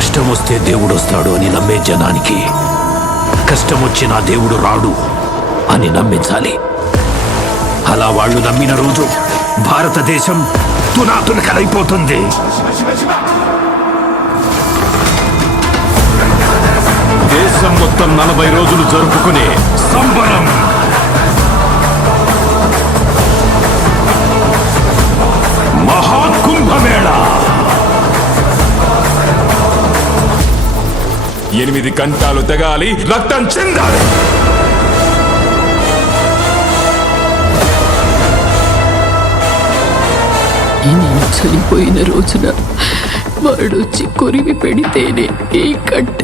కష్టం వస్తే దేవుడు వస్తాడు అని నమ్మే జనానికి. కష్టం వచ్చినా దేవుడు రాడు అని నమ్మించాలి. అలా వాళ్ళు నమ్మిన రోజు భారతదేశం తునాతునకలైపోతుంది దేశం మొత్తం నలభై రోజులు జరుపుకునే సంబరం. ఎనిమిది కంటాలు తెగాలి రక్తం చెందాలి. నేను చనిపోయిన రోజున వాడొచ్చి కొరివి పెడితేనే ఈ కట్ట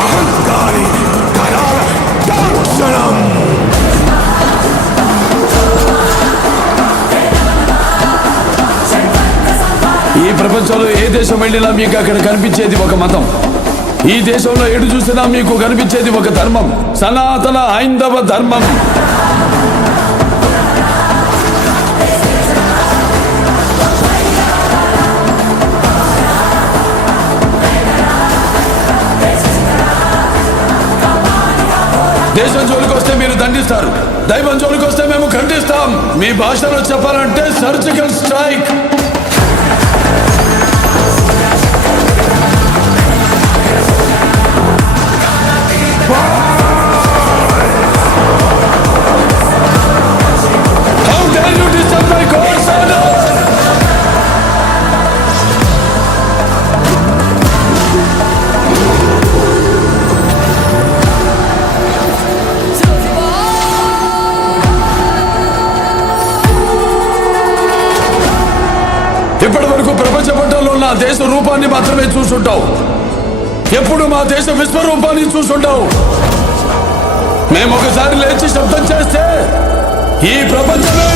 అహంకారి కరాల దర్శనం ఈ ప్రపంచంలో ఏ దేశం వెళ్ళినా మీకు అక్కడ కనిపించేది ఒక మతం. ఈ దేశంలో ఎటు చూసినా మీకు కనిపించేది ఒక ధర్మం. సనాతన హైందవ ధర్మం. దేశం జోలికి వస్తే మీరు దండిస్తారు. దైవం జోలికి వస్తే మేము ఖండిస్తాం. మీ భాషలో చెప్పాలంటే సర్జికల్ స్ట్రైక్ ఇప్పటి వరకు ప్రపంచ పటంలో ఉన్న దేశ రూపాన్ని మాత్రమే చూసుంటావు. ఎప్పుడు మా దేశ విశ్వరూపాన్ని చూసుంటావు. మేము ఒకసారి లేచి శబ్దం చేస్తే ఈ ప్రపంచమే